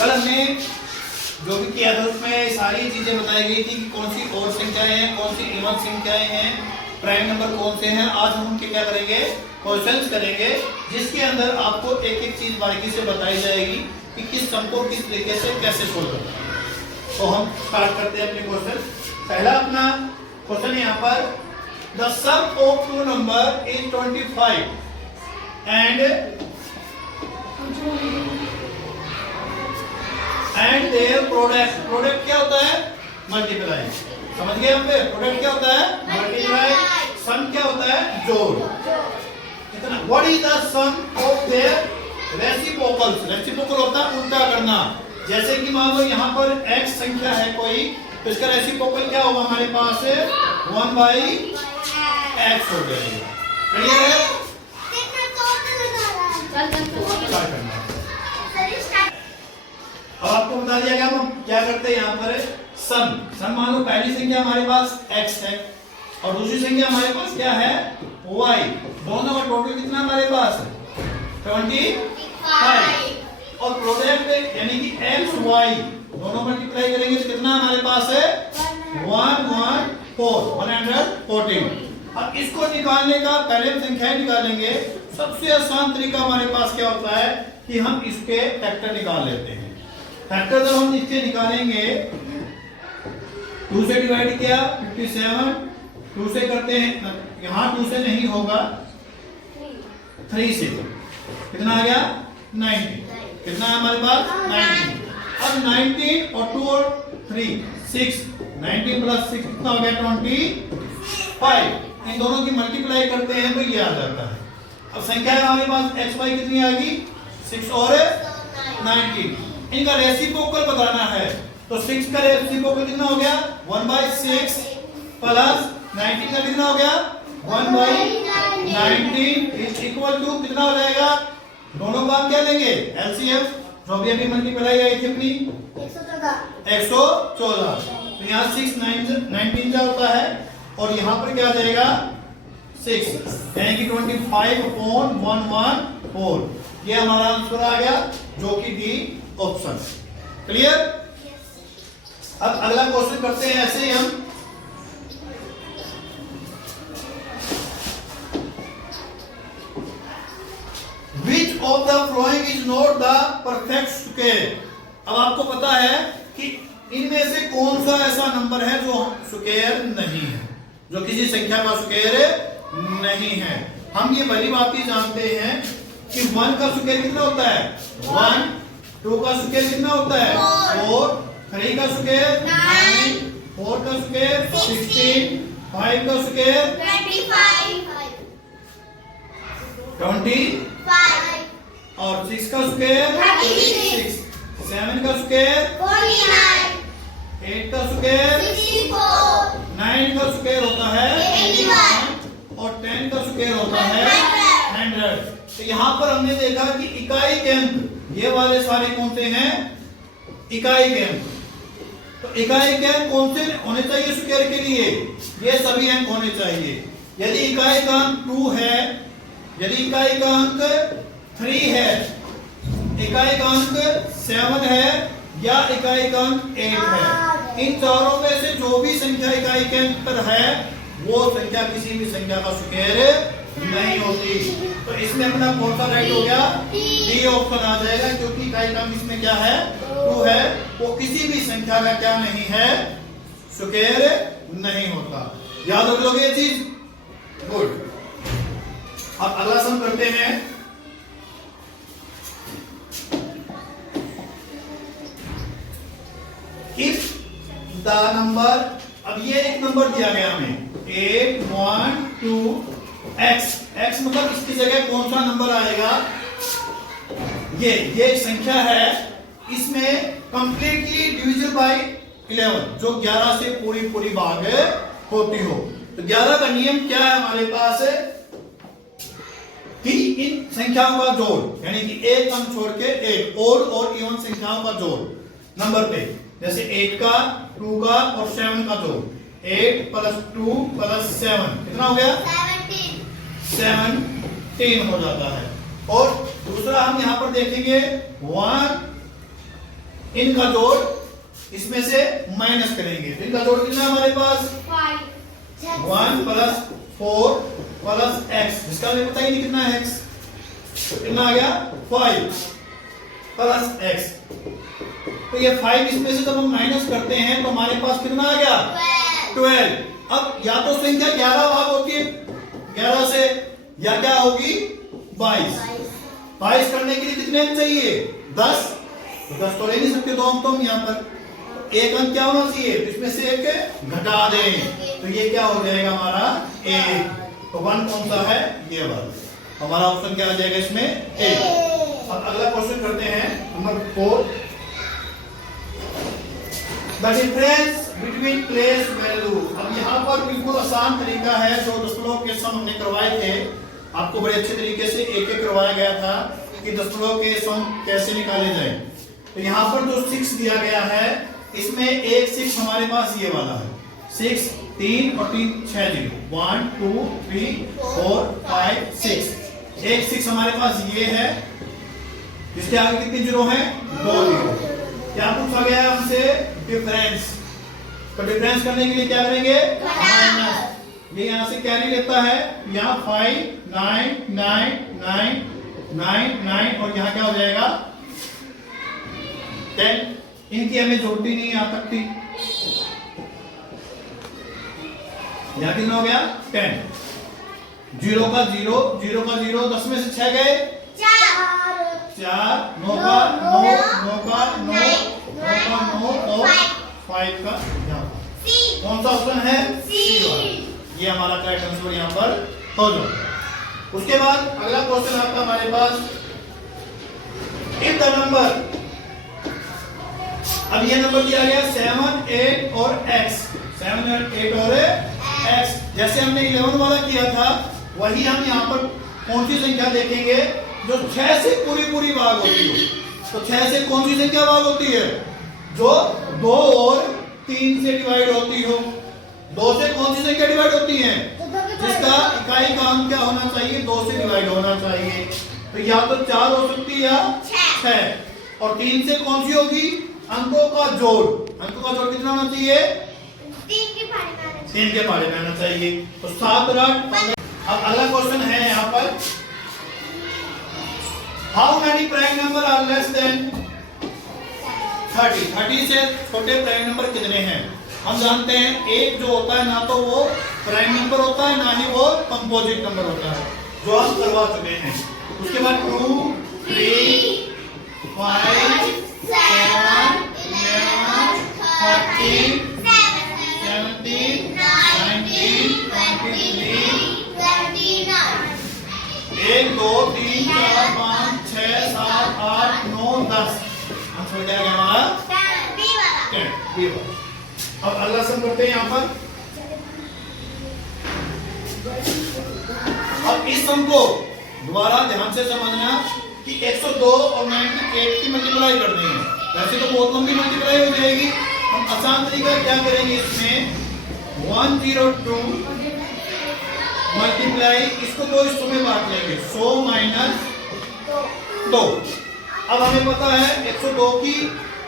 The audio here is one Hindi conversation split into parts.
कल हमने जो भी किया था उसमें सारी चीजें बताई गई थी कि कौन सी और संख्याएं हैं, कौन सी इवन संख्याएं हैं, प्राइम नंबर कौन से हैं। आज हम उनके क्या करेंगे, क्वेश्चंस करेंगे, जिसके अंदर आपको एक एक चीज बारीकी से बताई जाएगी कि किस सम को किस तरीके से कैसे सोल्व करना है। तो हम स्टार्ट करते हैं अपने क्वेश्चन। पहला अपना क्वेश्चन यहाँ पर, the sum of two number is 25 and their product. Product क्या होता है, मल्टीप्लाई। समझ गए हम पे, प्रोडक्ट क्या होता है, मल्टीप्लाई। सम क्या होता है, जोड़। कितना, what is the sum of their reciprocals. Reciprocal होता है उल्टा करना। जैसे कि मान लो यहाँ पर x संख्या है कोई, तो इसका रेसिप्रोकल क्या होगा हमारे पास, 1/x हो जाएगा। क्लियर है? अब आपको बता दिया गया हम क्या करते हैं यहाँ पर, सम मान लो पहली संख्या हमारे पास x है और दूसरी संख्या हमारे पास क्या है, y। दोनों का टोटल कितना हमारे पास, 25। और प्रोडक्ट यानी कि x y दोनों मल्टीप्लाई करेंगे तो कितना हमारे पास है, 114। अब इसको निकालने का पहले हम संख्याएं निकालेंगे। सबसे आसान तरीका हमारे पास क्या होता है कि हम इसके फैक्टर निकाल लेते हैं। फैक्टर जब हम इसके निकालेंगे, 2 से डिवाइड किया 57, 2 से करते हैं, यहाँ 2 से नहीं होगा, 3 से कितना आ गया, 90। कितना है हमारे पास, 90। अब 19 और 2 और 3 6, 19 प्लस 6 कितना हो गया, 25। इन दोनों की मल्टीप्लाई करते हैं तो ये आ जाता है। अब संख्या हमारे पास x y कितनी आएगी, 6 और 19। इनका रेसिप्रोकल बताना है तो 6 का रेसिप्रोकल कितना हो गया, 1/6 प्लस 19 का कितना हो गया, 1/19 इज इक्वल टू कितना हो जाएगा। दोनों का क्या लेंगे, एलसीएम, जो भी अभी मल्टीप्लाई आई थी अपनी 114। तो यहाँ 6 19 का होता है और यहाँ पर क्या आ जाएगा, 6 यानी कि 25/114। ये हमारा आंसर आ गया, जो कि डी ऑप्शन। क्लियर? अब अगला क्वेश्चन करते हैं ऐसे ही हम। Which of the following is not the perfect square? अब आपको पता है कि इनमें से कौन सा ऐसा नंबर है जो स्क्वायर नहीं है, जो किसी संख्या का स्क्वायर नहीं है। हम ये भली बात ही जानते हैं कि 1 का स्क्वायर कितना होता है, 1, 2 का स्क्वायर कितना होता है, 4, 3 का स्क्वायर 9, 4 का स्क्वायर 16, 5 का स्क्वायर 25 और 6 का स्क्वायर 36, 7 का स्क्वायर 8 का स्क्वायर 9 का स्क्वायर होता है 81 और 10 का स्क्वायर होता है 100। तो यहाँ पर हमने देखा कि इकाई के अंक ये वाले सारे कौन से हैं, इकाई के अंक। तो इकाई के अंक कौन से होने चाहिए स्क्वायर के लिए, ये सभी अंक होने चाहिए। यदि इकाई का अंक 2 है, यदि इकाई का अंक 3 है, इकाई का अंक 7 है या इकाई का अंक 8 है, इन चारों में से जो भी संख्या इकाई के अंक पर है वो संख्या किसी भी संख्या का स्क्वायर नहीं होती। तो इसमें अपना कौन सा राइट हो गया, डी ऑप्शन आ जाएगा, क्योंकि इकाई का अंक इसमें क्या है, 2 है, वो किसी भी संख्या का क्या नहीं है, स्क्वायर नहीं होता। याद रख लोगे ये चीज, गुड। अब अगला सम करते हैं। इफ द नंबर, अब ये एक नंबर दिया गया हमें 8 1 2 x, x मतलब इसकी जगह कौन सा नंबर आएगा, ये एक संख्या है, इसमें कंप्लीटली डिविजिबल बाय 11, जो 11 से पूरी भाग होती हो। तो 11 का नियम क्या है हमारे पास, कि इन संख्याओं का जोड़, यानी कि एक अंक छोड़ के एक और इवन संख्याओं का जोड़ नंबर पे, जैसे 8 का, 2 का और 7 का जोड़, 8 + 2 + 7 कितना हो गया, 17 हो जाता है। और दूसरा हम यहाँ पर देखेंगे 1 इनका जोड़ इसमें से माइनस करेंगे, तो इनका जोड़ कितना हमारे पास 1 प्लस 4 प्लस x, जिसका हमें पता ही नहीं कितना है x, कितना आ गया 5 प्लस x। तो ये 5 इसमें से जब हम माइनस करते हैं तो हमारे पास कितना आ गया 12। अब या तो संख्या 11 भाग होती है 11 से, या क्या होगी 22। 22 करने के लिए कितने अंक चाहिए 10, तो 10 तो ले नहीं सकते, 2 अंक तो हम यहाँ पर एक अंक क्या होना चाहिए, तो इसमें से एक घटा दें, तो ये क्या हो जाएगा हमारा 1। तो 1 कौन सा है, ये वाला हमारा ऑप्शन क्या आ जाएगा इसमें 1। अब अगला क्वेश्चन करते हैं number 4, the difference between place value. अब यहाँ पर बिल्कुल आसान तरीका है, जो दशमलव के सम हमने करवाए थे, आपको बड़े अच्छे तरीके से एक एक करवाया गया था कि दशमलव के सम कैसे निकाले जाए। तो यहाँ पर जो 6 दिया गया है, इसमें एक 6 हमारे पास ये वाला है, 6 3 और 3 6 जीरो, 1 2 3 4 5 6, एक 6 हमारे पास ये है, जिसके आगे कितने जीरो हैं 2 जीरो। क्या पूछा गया है हमसे, डिफरेंस। तो डिफरेंस करने के लिए क्या करेंगे माइनस, ये यहाँ से कैरी लेता है, यहाँ 5 9 9 9 9 9 और यहाँ क्या हो जाएगा 10। इनकी हमें जोड़ती नहीं आ सकती, यहाँ कितना हो गया 10। 0 का 0 0 का 0, 10 में से 6 गए 4, 9 का 9 9 का 9 9 का 9 और 5 का यहाँ कौन सा ऑप्शन है सी। ये हमारा करेक्ट आंसर यहाँ पर हो जाएगा। उसके बाद अगला क्वेश्चन आपका हमारे पास, इफ द नंबर, अब ये नंबर दिया गया 7 8 और x, 7 8 और x। जैसे हमने 11 वाला किया था, वही हम यहाँ पर कौन सी संख्या देखेंगे जो 6 से पूरी भाग होती है। तो 6 से कौन सी संख्या भाग होती है, जो 2 और 3 से डिवाइड होती हो। 2 से कौन सी संख्या डिवाइड होती है, जिसका इकाई का अंक क्या होना चाहिए 2 से डिवाइड होना चाहिए। तो या तो 4 हो सकती है या 6, और 3 से कौन सी होगी, अंकों का जोड़। अंकों का जोड़ कितना होना चाहिए 3 के पहाड़े में आना चाहिए। तो 7 और 8। अब अगला क्वेश्चन है यहाँ पर, how many prime number are less than 30। 30 से छोटे प्राइम नंबर कितने हैं। हम जानते हैं एक जो होता है ना तो वो प्राइम नंबर होता है, ना ही वो कंपोजिट नंबर होता है, जो हम करवा चुके हैं। उसके बाद 2 3 5 7 11 13 17 19 23 1 2 3 4 5 6 7 8 9 10। आंसर क्या है हमारा 10। अब अगला सम करते हैं यहाँ पर। अब इस सम को दोबारा ध्यान से समझना कि 102 और 98 की मल्टीप्लाई करनी है। वैसे तो बहुत लंबी मल्टीप्लाई हो जाएगी, हम आसान तरीका क्या करेंगे, इसमें 102 मल्टीप्लाई, इसको 2 हिस्सों में बांट लेंगे, 100 माइनस 2। अब हमें पता है 102 की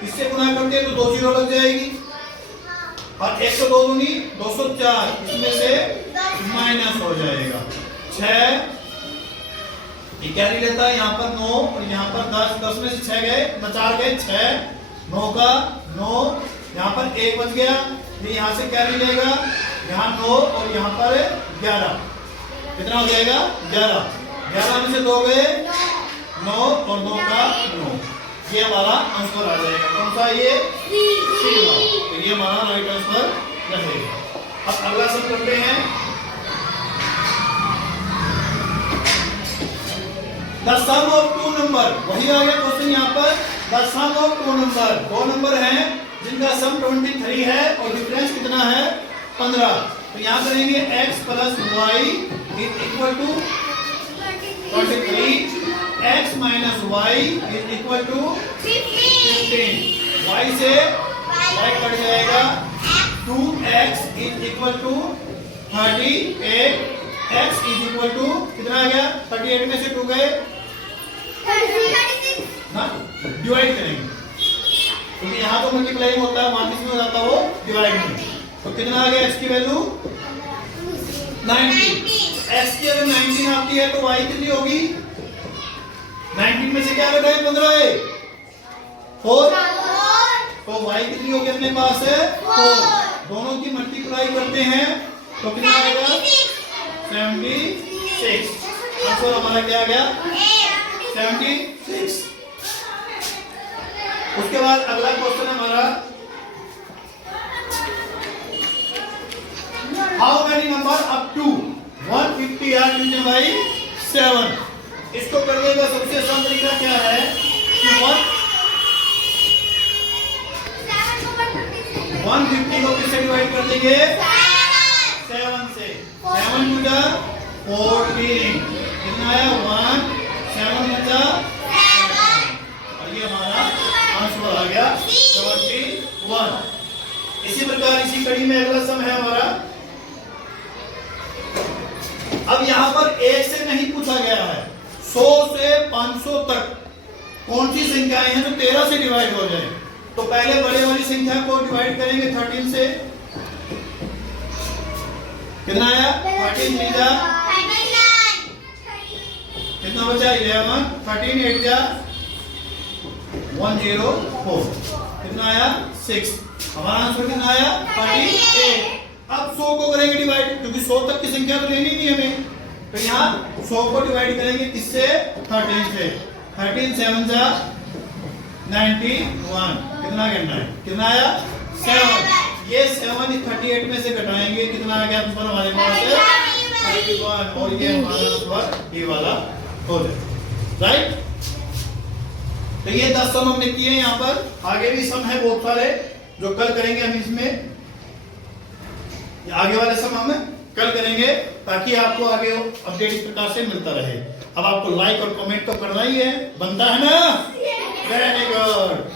इससे गुणा करते हैं तो 2 जीरो लग जाएगी, और 102 दूनी 204, इसमें से माइनस हो जाएगा 6। ये कैरी लेता है यहाँ पर 9 और यहाँ पर 10, 10 में से 6 गए, 4 गए 6, 9 का 9, यहाँ पर 1 बच गया, ये यहाँ से कैरी लेगा, यहाँ 9 और यहाँ पर 11, कितना हो जाएगा 11। 11 में से 2 गए 9 और 2 का 9, ये हमारा आंसर आ जाएगा। कौन सा ये सी। तो ये हमारा राइट आंसर रहेगा। अब अगला सम करते हैं, द सम ऑफ 2 नंबर। वही आ गया क्वेश्चन यहाँ पर, the sum of 2 number. 2 number हैं जिनका सम 23 है और डिफरेंस कितना है 15। तो यहाँ करेंगे x plus y is equal to 23, x minus y is equal to 15। y से y कट जाएगा, 2x is equal to 38, x is equal to कितना आ गया 38 में से 2 गए ना, डिवाइड करेंगे क्योंकि यहाँ तो मल्टीप्लाई होता है, वहां किसमें हो जाता है वो डिवाइड में। तो कितना आ गया x की वैल्यू 19। x की अगर 19 आती है तो y कितनी होगी? 19 में से क्या घटाए? 15 है 4, तो y कितनी होगी अपने पास है 4। दोनों की मल्टीप्लाई करते हैं तो कितना आएगा 76। आंसर हमारा क्या आ गया 76। उसके बाद अगला क्वेश्चन हमारा, how many number up to 150 are division by 7। इसको करने का सबसे आसान तरीका क्या है कि 150 को किससे डिवाइड कर देंगे? 7 से। 7 गुना 14 कितना आया 1, 7 गुना 7 और ये हमारा आंसर आ गया 71। इसी प्रकार इसी कड़ी में अगला सम है हमारा। अब यहाँ पर 1 से नहीं पूछा गया है, 100 से 500 तक कौन सी संख्याएं हैं जो 13 से डिवाइड हो जाए। तो पहले बड़े वाली संख्या को डिवाइड करेंगे 13 से। कितना आया 13 जा कितना बचा 11, 13 8 जा 104 कितना आया 6। हमारा आंसर कितना आया 38। अब 100 को करेंगे डिवाइड, क्योंकि 100 तक की संख्या तो लेनी नहीं हमें, तो यहाँ 100 को डिवाइड करेंगे किससे 13 से। 13 7 जा 91 कितना करना है कितना आया 7। ये 7 38 में से घटाएंगे कितना आ गया नंबर हमारे पास है 31 और ये हमारा नंबर ये वाला हो जाए राइट। तो ये 10 सम हमने किए यहाँ पर। आगे भी सम है बहुत सारे जो कल करेंगे हम इसमें, आगे वाले सम हम कल करेंगे ताकि आपको आगे अपडेट इस प्रकार से मिलता रहे। अब आपको लाइक और कमेंट तो करना ही है, बनता है ना? Very good.